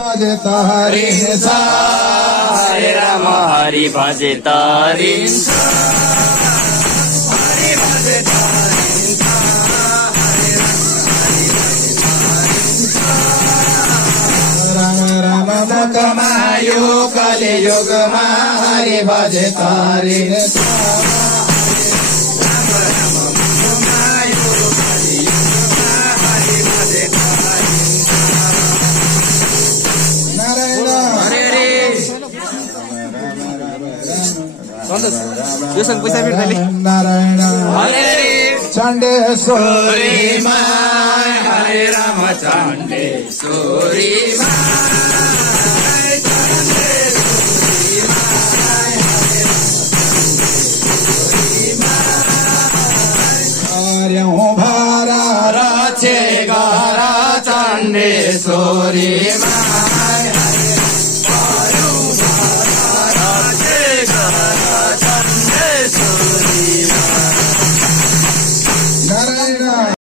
भजे तारी हरे राम हरि भजे तारी राम राम मुखमायो कलियुगमा हरि भजे तारी नारायण चण्डेश्वरी हरे राम चण्डेश्वरी